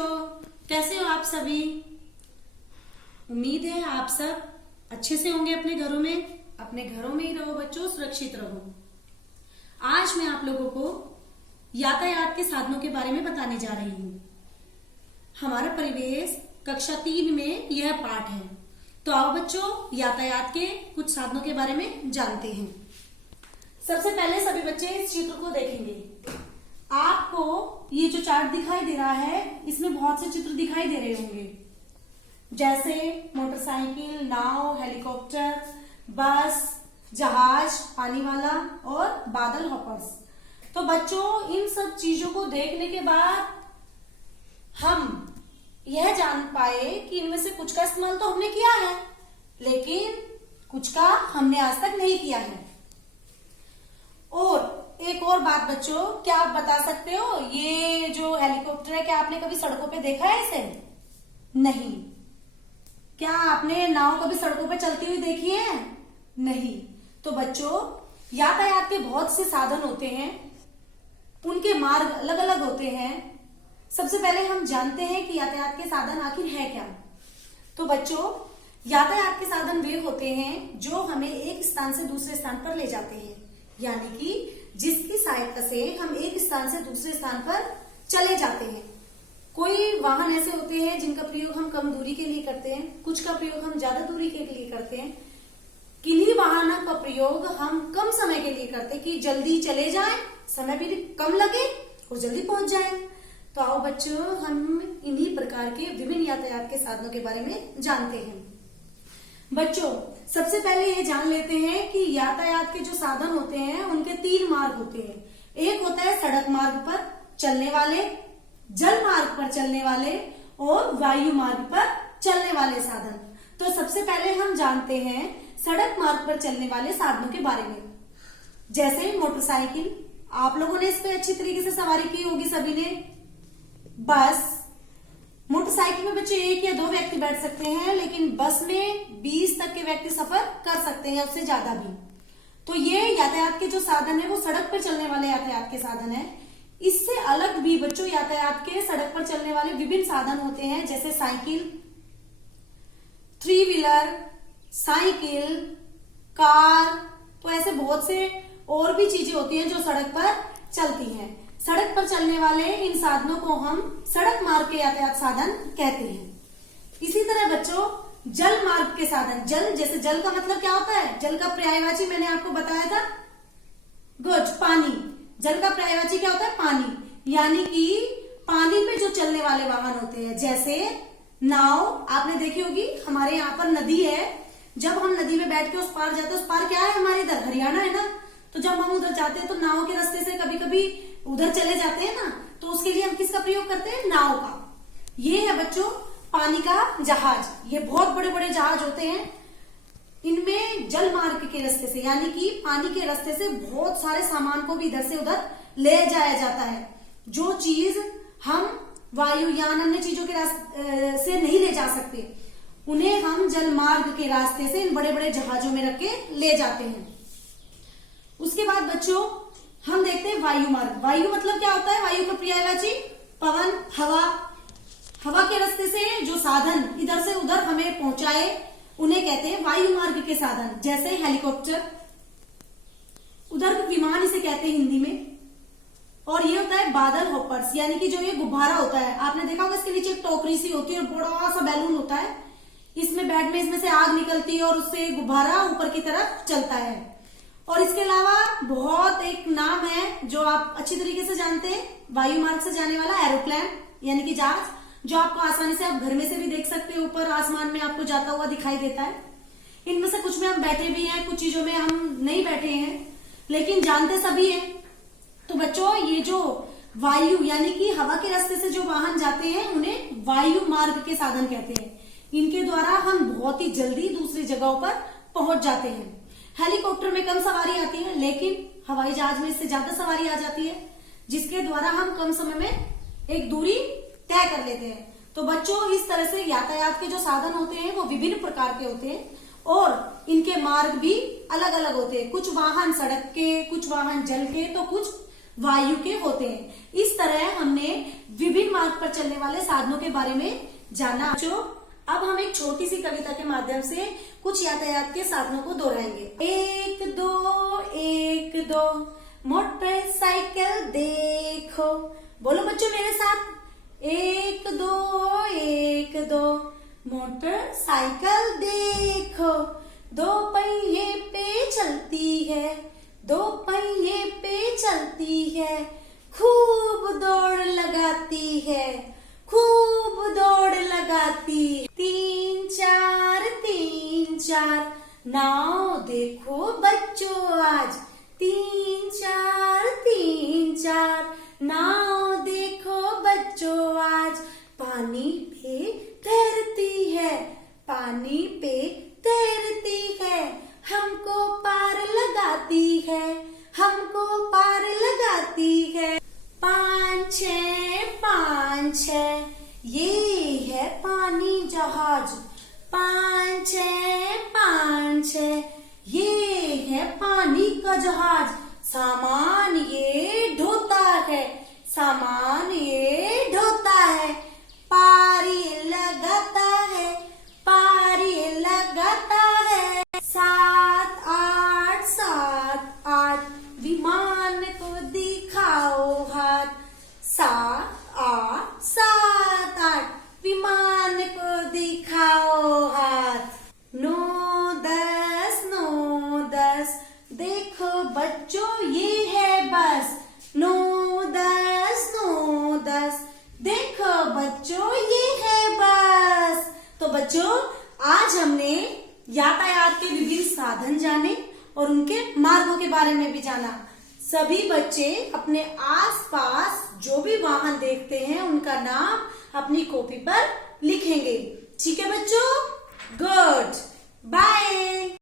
बच्चों, कैसे हो आप सभी। उम्मीद है आप सब अच्छे से होंगे अपने घरों में। अपने घरों में ही रहो बच्चों, सुरक्षित रहो। आज मैं आप लोगों को यातायात के साधनों के बारे में बताने जा रही हूँ। हमारा परिवेश कक्षा 3 में यह पाठ है। तो आओ बच्चों, यातायात के कुछ साधनों के बारे में जानते हैं। सबसे पहले सभी बच्चे इस चित्र को देखेंगे। आपको ये जो चार्ट दिखाई दे रहा है, इसमें बहुत से चित्र दिखाई दे रहे होंगे, जैसे मोटरसाइकिल, नाव, हेलीकॉप्टर, बस, जहाज, पानी वाला और बादल हॉपर्स। तो बच्चों, इन सब चीजों को देखने के बाद हम यह जान पाए कि इनमें से कुछ का इस्तेमाल तो हमने किया है, लेकिन कुछ का हमने आज तक नहीं किया है। और एक और बात बच्चों, क्या आप बता सकते हो, ये जो हेलीकॉप्टर है, क्या आपने कभी सड़कों पे देखा है इसे? नहीं। क्या आपने नाव कभी सड़कों पे चलती हुई देखी है? नहीं। तो बच्चों, यातायात के बहुत से साधन होते हैं, उनके मार्ग अलग अलग होते हैं। सबसे पहले हम जानते हैं कि यातायात के साधन आखिर है क्या। तो बच्चों, यातायात के साधन वे होते हैं जो हमें एक स्थान से दूसरे स्थान पर ले जाते हैं, यानी कि जिसकी सहायता से हम एक स्थान से दूसरे स्थान पर चले जाते हैं। कोई वाहन ऐसे होते हैं जिनका प्रयोग हम कम दूरी के लिए करते हैं, कुछ का प्रयोग हम ज्यादा दूरी के लिए करते हैं। किन्हीं वाहनों का प्रयोग हम कम समय के लिए करते हैं कि जल्दी चले जाएं, समय भी कम लगे और जल्दी पहुंच जाएं। तो आओ बच्चों, हम इन्हीं प्रकार के विभिन्न यातायात के साधनों के बारे में जानते हैं। बच्चों, सबसे पहले ये जान लेते हैं कि यातायात के जो साधन होते हैं उनके 3 मार्ग होते हैं। एक होता है सड़क मार्ग पर चलने वाले, जल मार्ग पर चलने वाले और वायु मार्ग पर चलने वाले साधन। तो सबसे पहले हम जानते हैं सड़क मार्ग पर चलने वाले साधनों के बारे में। जैसे मोटरसाइकिल, आप लोगों ने इस पर अच्छी तरीके से सवारी की होगी सभी ने। बस, मोटरसाइकिल में बच्चे 1 या 2 व्यक्ति बैठ सकते हैं, लेकिन बस में 20 तक के व्यक्ति सफर कर सकते हैं, उससे ज्यादा भी। तो ये यातायात के जो साधन है वो सड़क पर चलने वाले यातायात के साधन है। इससे अलग भी बच्चों यातायात के सड़क पर चलने वाले विभिन्न साधन होते हैं, जैसे साइकिल, 3 व्हीलर, साइकिल, कार। तो ऐसे बहुत से और भी चीजें होती हैं जो सड़क पर चलती हैं। सड़क पर चलने वाले इन साधनों को हम सड़क मार्ग के यातायात साधन कहते हैं। इसी तरह बच्चों, जल मार्ग के साधन, जल, जैसे जल का मतलब क्या होता है? जल का पर्यायवाची मैंने आपको बताया था, गुड, पानी। जल का पर्यायवाची क्या होता है? पानी। यानी कि पानी पे जो चलने वाले वाहन होते हैं, जैसे नाव आपने देखी होगी। हमारे यहाँ पर नदी है, जब हम नदी में बैठ के उस पार जाते हैं, उस पार क्या है? हमारे इधर हरियाणा है ना। तो जब हम उधर जाते हैं तो नाव के रास्ते से कभी कभी उधर चले जाते हैं ना, तो उसके लिए हम किसका प्रयोग करते हैं? नाव का। ये है बच्चों पानी का जहाज। ये बहुत बड़े बड़े जहाज होते हैं। इनमें जल मार्ग के रास्ते से, यानी कि पानी के रास्ते से बहुत सारे सामान को भी इधर से उधर ले जाया जाता है। जो चीज हम वायुयान अन्य चीजों के रास्ते से नहीं ले जा सकते, उन्हें हम जल मार्ग के रास्ते से इन बड़े बड़े जहाजों में रख के ले जाते हैं। उसके बाद बच्चों हम देखते हैं वायु मार्ग। वायु मतलब क्या होता है? वायु का पर्यायवाची पवन, हवा। हवा के रास्ते से जो साधन इधर से उधर हमें पहुंचाए, उन्हें कहते हैं वायु मार्ग के साधन। जैसे हेलीकॉप्टर, उधर विमान इसे कहते हैं हिंदी में। और ये होता है बादल हॉपर्स, यानी कि जो ये गुब्बारा होता है, आपने देखा होगा इसके नीचे एक टोकरी सी होती है और बड़ा सा बैलून होता है। इसमें बैठ में इसमें से आग निकलती है और उससे गुब्बारा ऊपर की तरफ चलता है। और इसके अलावा बहुत एक नाम है जो आप अच्छी तरीके से जानते हैं, वायु मार्ग से जाने वाला एरोप्लेन, यानी कि जहाज, जो आपको आसानी से आप घर में से भी देख सकते हैं, ऊपर आसमान में आपको जाता हुआ दिखाई देता है। इनमें से कुछ में हम बैठे भी हैं, कुछ चीजों में हम नहीं बैठे हैं, लेकिन जानते सभी हैं। तो बच्चों, ये जो वायु यानी कि हवा के रास्ते से जो वाहन जाते हैं, उन्हें वायु मार्ग के साधन कहते हैं। इनके द्वारा हम बहुत ही जल्दी दूसरी जगहों पर पहुंच जाते हैं। हेलीकॉप्टर में कम सवारी आती है, लेकिन हवाई जहाज में इससे ज्यादा सवारी आ जाती है, जिसके द्वारा हम कम समय में एक दूरी तय कर लेते हैं। तो बच्चों, इस तरह से यातायात के जो साधन होते हैं वो विभिन्न प्रकार के होते हैं और इनके मार्ग भी अलग अलग होते हैं। कुछ वाहन सड़क के, कुछ वाहन जल के, तो कुछ वायु के होते हैं। इस तरह हमने विभिन्न मार्ग पर चलने वाले साधनों के बारे में जाना। बच्चों, अब हम एक छोटी सी कविता के माध्यम से कुछ यातायात के साधनों को दोहराएंगे। एक दो मोटरसाइकिल देखो, बोलो बच्चों मेरे साथ, एक दो मोटरसाइकिल देखो, दो पहिए पे चलती है, दो पहिए पे चलती है, खूब दौड़ लगाती है, खूब दौड़ लगाती है। तीन चार नाव देखो बच्चों आज, तीन चार नाव देखो बच्चों आज, पानी पे तैरती है, पानी पे तैरती है, हमको पार लगाती है, हमको पार लगाती है। पाँच छः ये है पानी जहाज, पाँच छः ये है पानी का जहाज, सामान ये ढोता है, सामान ये ढोता है, पारी लगाता है, पारी लगाता है। सात आठ विमान को दिखाओ हाथ, सात आठ विमान को दिखाओ हाथ। नौ दस देखो बच्चों ये है बस, नौ दस देखो बच्चों ये है बस। तो बच्चों, आज हमने यातायात के विभिन्न साधन जाने और उनके मार्गों के बारे में भी जाना। सभी बच्चे अपने आसपास जो भी वाहन देखते हैं उनका नाम अपनी कॉपी पर लिखेंगे। ठीक है बच्चों?